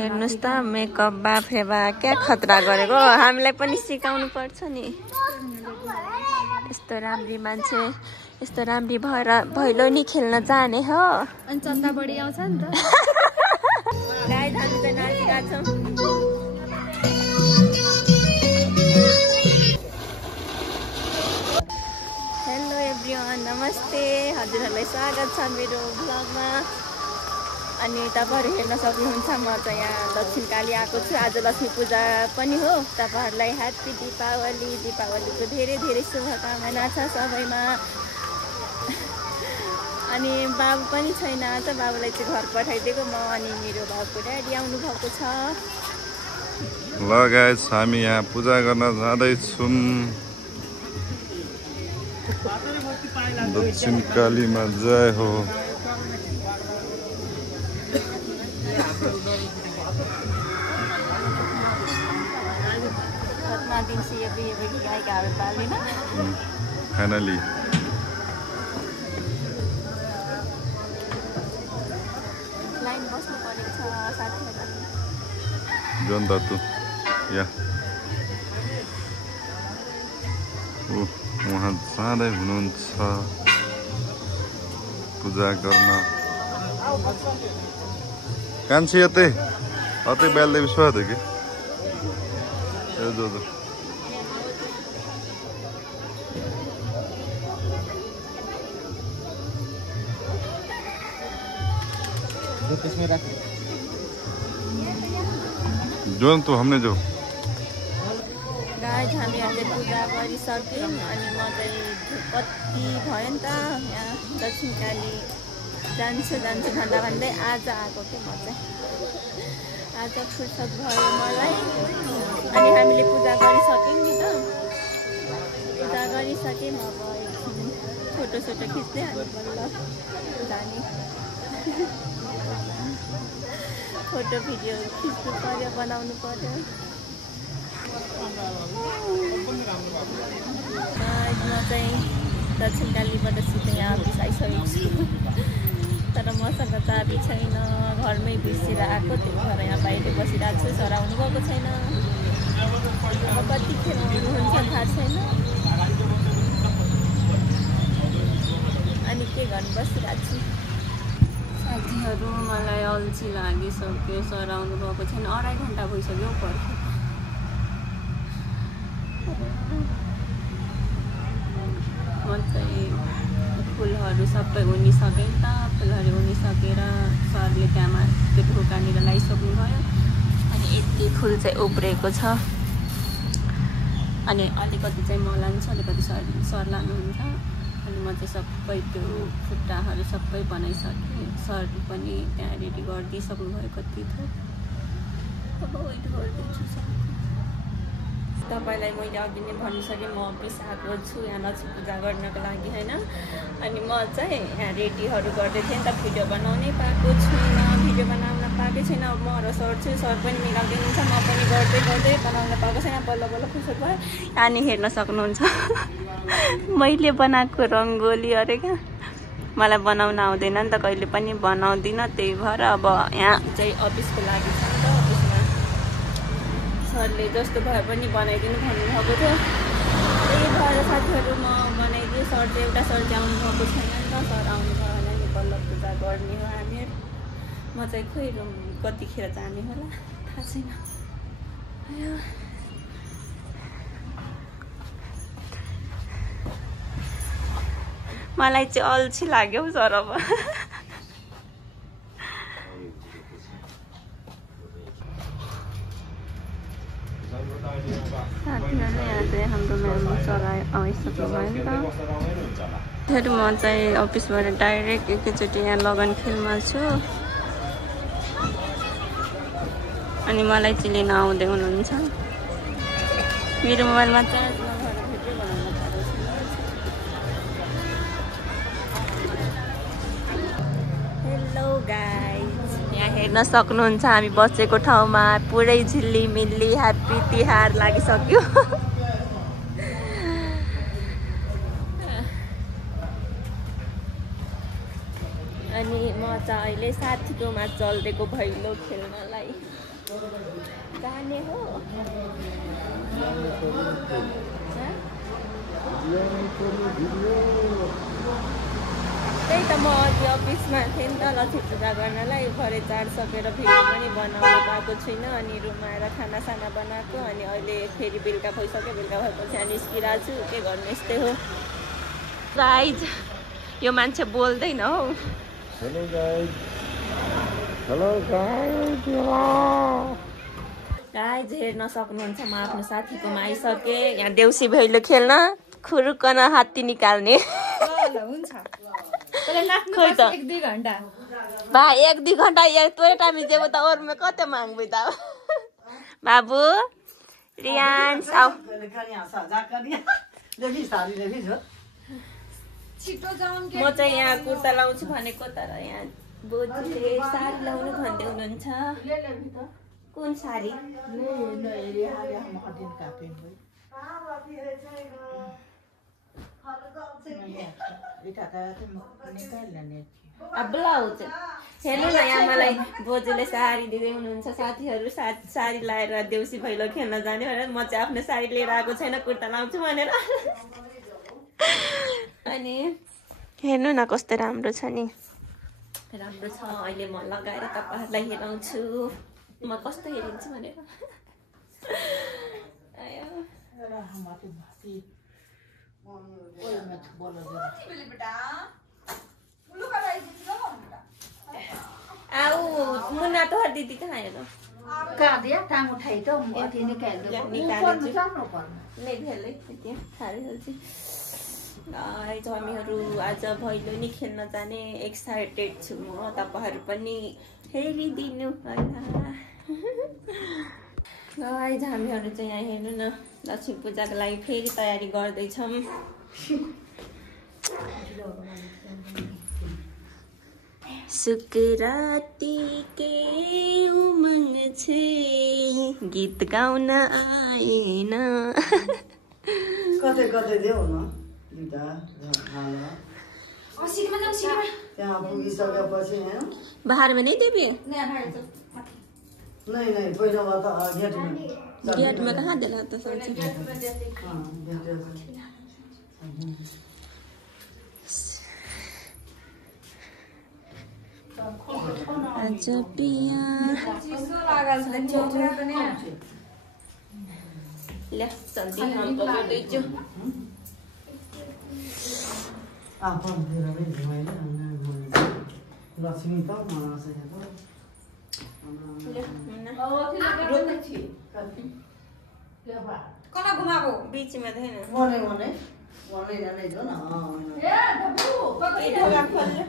हेर्नुस् त मेकअप बाफ्रे बा क्या खतरा गरेको हामीलाई पनि सिकाउनु पर्छ नि यस्तो राम्री मान्छे यस्तो राम्री भएर भैलोनी खेल्न जाने हो अनि चन्दा बढी आउँछ नि त गाई हामी त नाचिरहेका छौँ हेलो एभ्रिवान नमस्ते हजुरहरूलाई स्वागत छ मेरो ब्लगमा अनि तपाईहरु हेर्न सक्नुहुन्छ म चाहिँ यहाँ दक्षिणकाली आएको छु आज लक्ष्मी पूजा पनि हो तपाईहरुलाई ह्यापी दीपावलीको धेरै धेरै शुभकामना छ सबैमा अनि बाबु पनि छैन आज बाबुलाई चाहिँ घर पठाइदिएको म अनि मेरो बाबुको ड्याडी आउनु भएको छ ल गाइस हामी यहाँ पूजा गर्न जाँदै छौं दक्षिणकालीमा जय हो दिन से ये गाय का पाली ना फाइनली लाइन बस्नु पर्ने छ साथीहरु जनता तु या उहाँ जाँदै हुनुहुन्छ पूजा गर्न कान्छी अतै बेलले विश्वास थियो कि जो इसमें रख जो तो हमने जो गाइस हामी आज पूजा गरिसक्यौं अनि म चाहिँ कति भयो नि त यहाँ दक्षिणकाली जान्छु भन्दै आज आएको के म चाहिँ आज फुर्सद भयो मलाई अनि हामीले पूजा गरिसक्यौं नि त पूजा गरिसक्यौं अब फोटो खिच्दै हामी बल्ल जाने फोटो भिडियो खिच्नु पर्यो बनाउनु पर्यो म चाहिँ दक्षिणकालीबाट सिधै यहाँ बिसाइसकेको छु तर मसँग चाबी छैन घरमै बिर्सेर आएको त्यही भएर यहाँ बाहिर बसिरहेको छु सर आउनु भएको छैन अब कतिखेर आउनुहुन्छ थाहा छैन अनि के गर्नु बसिरहेको छु साथीहरू मलाई अल्छी लागिसक्यो सर आउनु भएको छैन 2.5 घण्टा भइसक्यो पर्खियो म चाहिँ फुलहरू सबै उनिसकेँ नि त फुलहरू उनिसकेर सरले त्यहाँमा त्यो ढोकानिर लगाइसक्नु भयो अनि यति फुल चाहिँ उब्रेको छ अनि अलिकति चाहिँ म लान्छु अलिकति सर लानुहुन्छ अनि म चाहिँ सबै त्यो खुट्टाहरू सबै बनाइसकेँ सर पनि त्यहाँ रेडी गरिदिइसक्नु भयो कति थोक अब वेट गरिदिन्छु तपाईलाई मैले अघि नै भनिसकेँ म अफिस आएको छु यहाँ लक्ष्मी पूजा गर्नको लागि हैन अनि म चाहिँ यहाँ रेडीहरू गर्दै थिएँ त भिडियो बनाउनै पाएको छुइनँ भिडियो बनाउन पाएकै छैन अब म र सर छु सर पनि मिलाउँदैनुहुन्छ म पनि गर्दै बनाउन पाएको छैन बल्ल फुर्सद भयो अनि हेर्न सक्नुहुन्छ मैले बनाएको रङ्गोली अरे क्या मलाई बनाउन आउँदैन नि त कहिले पनि बनाउँदिनँ त्यही भएर अब यहाँ चाहिँ अफिसको लागि छ नि त अफिसमा सरले जस्तो भए पनि बनाइदिनु भन्नुभएको थियो त्यही भएर साथीहरू म बनाइदिएँ सर चाहिँ एउटा सर चाहिँ आउनु भएको छैन नि त सर आउनु भयो भने नि बल्ल पूजा गर्ने हो हामीहरू म चाहिँ खोइ कतिखेर जाने होला थाहा छैन मलाई चाहिँ अल्छी लाग्यो सर अब साथीहरू यहाँ चाहिँ हाम्रो म्याम सर आइसक्नु भयो नि त फेरि म चाहिँ अफिसबाट डाइरेक्ट एकैचोटि यहाँ लगन खेलमा छु अनि मलाई चाहिँ लिन आउँदै हुनुहुन्छ मेरो मोबाइलमा चार्ज नभएर भिडियो बनाउन पाएको हेलो गाइज यहाँ हेर्न सक्नुहुन्छ हामी बसेको ठाउँमा पुरै झिल्लीमिल्ली ह्याप्पी तिहार लागिसक्यो अनि म चाहिँ अहिले साथीकोमा चल्देको भैलो खेल्नलाई जाने हो त्यही त म अघि अफिसमा थिएँ नि त लक्ष्मी पूजा गर्नलाई भरे चाड सकेर भिडियो पनि बनाउनु पाएको छुइनँ अनि रुममा आएर खानासाना बनाएको अनि अहिले फेरि बेलुका भइसक्यो बेलुका भएपछि निस्किरहेको छु के गर्नु यस्तै हो गाइज यो मान्छे बोल्दैन हौ hello guys hello guys guys हेर्न सक्नुहुन्छ म आफ्नो साथीकोमा आइसकेँ यहाँ देउसी भैलो खेल्न खुरुकन हात्ती निकाल्ने खोइ त 1-2 घण्टा बा 1-2 घंटा तोरे टाइम जेबो त और में कते मांगबे त बाबू रियान्स आउ छिटो जाउँ के म चाहिँ यहाँ कुर्ता लाउँछु भनेको तर यहाँ बोजूले साडी लाउनु भन्दै हुनुहुन्छ कुन साडी ब्लाउज हेर्नु न यहाँ मलाई बोजूले साडी दिँदै हुनुहुन्छ साथीहरू साडी लाएर देउसी भैलो खेल्न जाने भनेर म चाहिँ आफ्नो साडी लिएर आएको छैन कुर्ता लाउँछु भनेर अनि हेर्नु न कस्तो राम्रो छ नि राम्रो छ अहिले म लगाएर तपाईहरुलाई हेराउँछु म कस्तो हेरिन्छु भनेर आऊ मुन्ना तोहर दीदी कहाँ है का दिया टांग उठाई तो अथी निकाल दो ऊपर में जाम न पर्न नहीं भेलै त्यहाँ थालिहाल्छु गाइज हामीहरू आज भैलो नि खेल्न जाने एक्साइटेड छु म तपाईहरु पनि हेरिदिनु होला गाइज हामीहरू चाहिँ यहाँ हेर्नु न लक्ष्मी पूजाको लागि फेरि तयारी गर्दै छौं सुकराती के उमंग छे गीत गाउन आएन कतै कतै देऊ न गीता हाल सिक्नमा जाऊ सिक्नमा त्यहाँ पुगिसकेपछि हैन बाहरमा नै देबी नहीं नहीं पहिला त गेट में कहाँ देला त सोचे आज पिया ले जल्दी हम पकड़ छु आपन फेर नै घुमाइले लक्ष्मी त मानस है कना घुमाबो बीच में है ना वने वने वने जाने जो न ए डब्बू ये ढोका खोल ले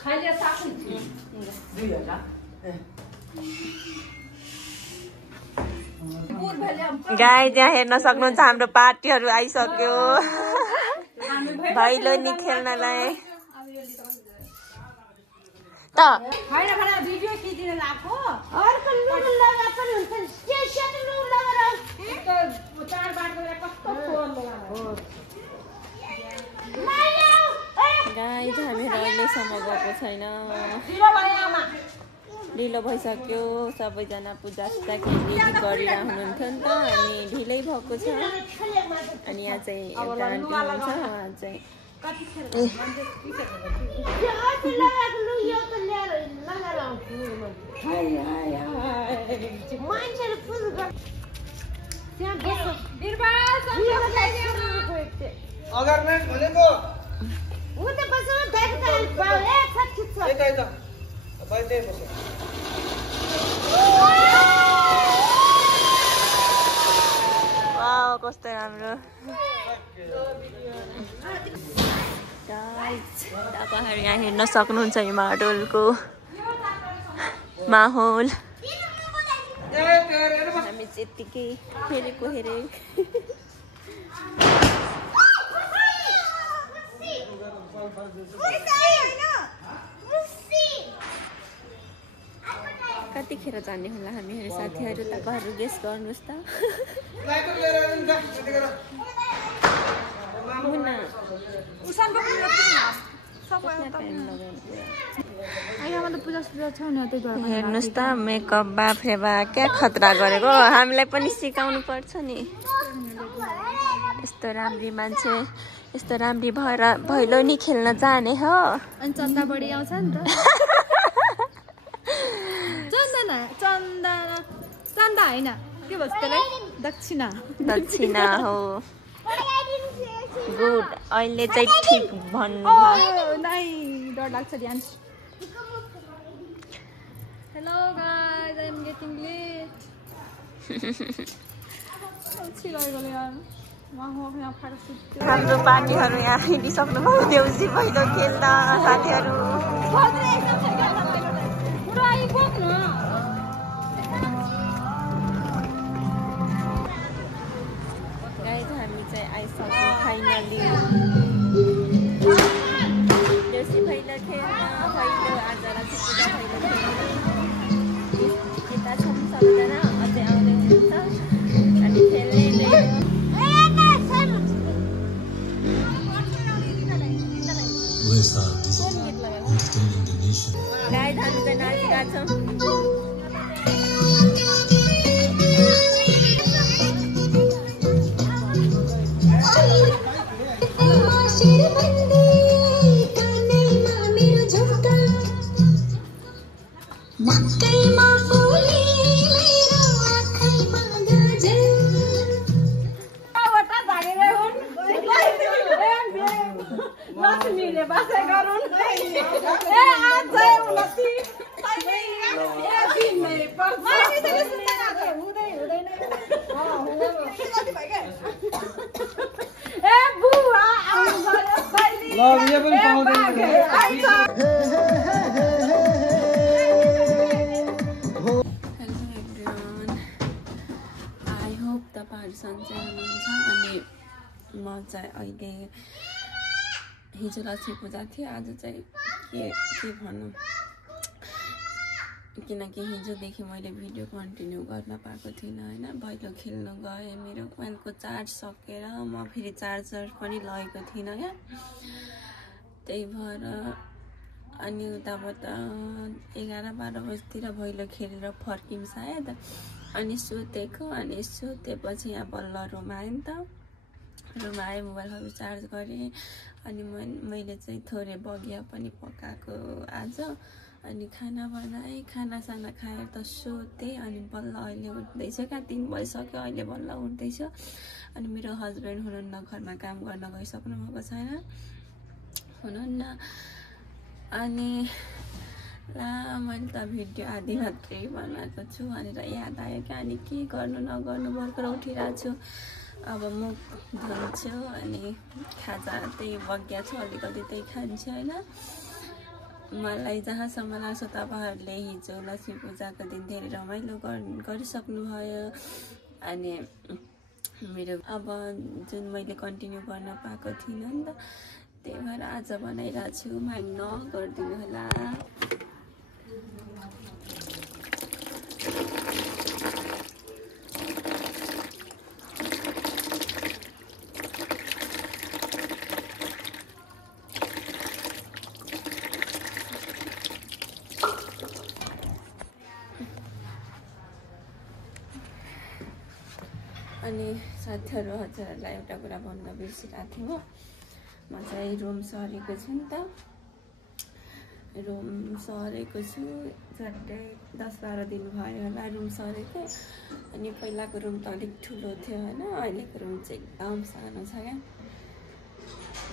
खाइले साथै छु दुई होला गाइज यहाँ हेर्न सक्नुहुन्छ हाम्रो पार्टीहरू आइसक्यो भैलो नि खेल्नलाई त हैन भने भिडियो खिचिन लाको अर्को लुल लगा पनि हुन्छ स्टेशन लुल लगाएर एक चार बार गरेर कस्तो फोन लगायो गाइज हामीहरू अहिलेसम्म गएको छैन ढिलो भइसक्यो सबैजना पूजासुजा रेडी गरिरहनु हुनुहुन्थ्यो नि त अनि ढिलै भएको छ अनि यहाँ चाहिँ एउटा आन्टी हुनुहुन्छ उहाँ चाहिँ अगरमेन्ट भनेको उ त कसो देख्दैन पाउ एक साथ खिच्छ एकै त बाइदै बस्छ वाउ कस्तो राम्रो तपाईहरु यहाँ हेर्न सक्नुहुन्छ हिमाडोलको माहौल हामी त्यतिकै हेरेको हेरे कतिखेर जाने होला हामीहरू साथीहरू तपाईँहरू गेस गर्नुहोस् त मुना हेर्नुहोस् त मेकअप बाफ्रे बा क्या खतरा गरेको हामीलाई पनि सिकाउनु पर्छ नि यस्तो राम्री मान्छे यस्तो राम्री भएर भैलोनी खेल्न जाने हो अनि चन्दा बढी आउँछ नि त चन्दा होइन के भन्छ त्यसलाई दक्षिणा हो गुड अहिले चाहिँ ठिक भन्नु डर लाग्छ ध्यान hello guys I am getting late हाम्रो पार्टीहरू यहाँ हिँडिसक्नुभयो देउसी भैलो खेल्न साथीहरू गाइस हामी चाहिँ आइसक्यौँ फाइनली देउसी भैलो खेल्न भैलो आज लक्ष्मी पूजा भैलो खेल्न यता छौँ सबैजना अझै आउँदै हुनुहुन्छ अनि खेल्दै गाई हामी चाहिँ नाचिरहेका छौँ सन्चै हुनुहुन्छ अनि म चाहिँ अहिले हिजो लक्ष्मी पूजा थियो आज चाहिँ के भनौँ किनकि हिजोदेखि मैले भिडियो कन्टिन्यू गर्न पाएको थिइनँ होइन भैलो खेल्नु गएँ मेरो मोबाइलको चार्ज सकेर म फेरि चार्जर पनि लगेको थिइनँ क्या त्यही भएर अनि उताबाट 11-12 बजीतिर भैलो खेलेर फर्क्यौँ सायद अनि सुतेको अनि सुतेपछि यहाँ बल्ल रुम आएँ नि त रुम आएँ मोबाइलहरू चार्ज गरेँ अनि मैले चाहिँ थोरै बगिया पनि पकाएको आज अनि खाना बनाएँ खानासाना खाएर त सुतेँ अनि बल्ल अहिले उठ्दैछ क्या 3 बजिसक्यो अहिले बल्ल उठ्दैछु अनि मेरो हस्बेन्ड हुनुहुन्न घरमा काम गर्न गइसक्नु भएको छैन हुनुहुन्न अनि ला मैले त भिडियो आधी मात्रै बनाएको छु भनेर याद आयो क्या अनि के गर्नु नगर्नु भर्खर उठिरहेको छु अब मुख धुन्छु अनि खाजा त्यही बगिया छ अलिकति त्यही खान्छु होइन मलाई जहाँसम्म लाग्छ तपाईँहरूले हिजो लक्ष्मी पूजाको दिन धेरै रमाइलो गरिसक्नुभयो अनि मेरो अब जुन मैले कन्टिन्यू गर्न पाएको थिइनँ नि त त्यही भएर आज बनाइरहेको छु माइन्ड नगरिदिनु होला अनि साथीहरू हजुरहरूलाई एउटा कुरा भन्न बिर्सिरहेको थिएँ म चाहिँ रुम सरेको छु नि त रुम सरेको छु झट्टै 10-12 दिन भयो होला रुम सरेको अनि पहिलाको रुम त अलिक ठुलो थियो होइन अहिलेको रुम चाहिँ एकदम सानो छ क्या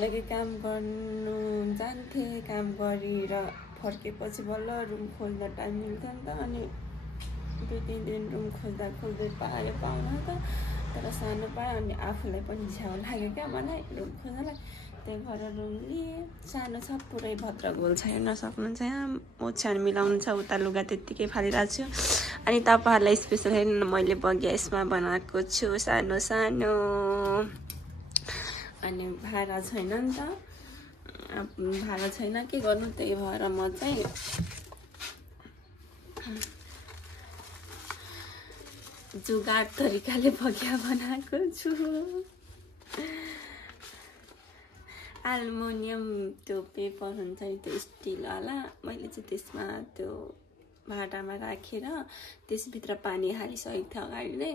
लागि काम गर्नु जान्थेँ काम गरेर फर्केपछि बल्ल रुम खोल्दा टाइम मिल्थ्यो नि त अनि 2-3 दिन रुम खोल्दै पाउन त तर सानो पाएँ अनि आफूलाई पनि झ्याउ लाग्यो क्या मलाई रुम खोज्नलाई त्यही भएर रुम लिएँ सानो छ पुरै भद्रगोल छ हेर्न सक्नुहुन्छ यहाँ ओछ्यान मिलाउनु छ उता लुगा त्यत्तिकै फालिरहेको छु अनि तपाईँहरूलाई स्पेसल हेर्नु मैले बगिया यसमा बनाएको छु सानो सानो अनि भाडा छैन नि त भाडा छैन के गर्नु त्यही भएर म चाहिँ जुगाड तरिकाले भगिया बनाएको छु। एल्युमिनियम त्यो पेपर हुन्छ नि त्यो स्टिलवाला, मैले चाहिँ त्यसमा त्यो भाँडामा राखेर त्यसभित्र पानी हालिसकेको थिएँ अगाडि नै,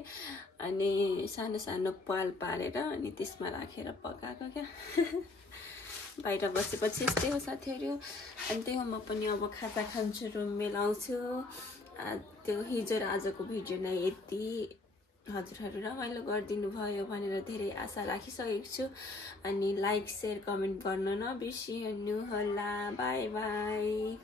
अनि सानो सानो पाल पारेर अनि त्यसमा राखेर पकाएको क्या। बाहिर बसेपछि यस्तै हो साथीहरू। अनि त्यही हो, म पनि अब खाजा खान्छु, रुम मिलाउँछु। त्यो हिजो र आजको भिडियो नै यति। हजुरहरू रमाइलो गरिदिनु भयो भनेर धेरै आशा राखिसकेको छु। अनि लाइक, सेयर, कमेन्ट गर्न नबिर्सिनु होला। By by.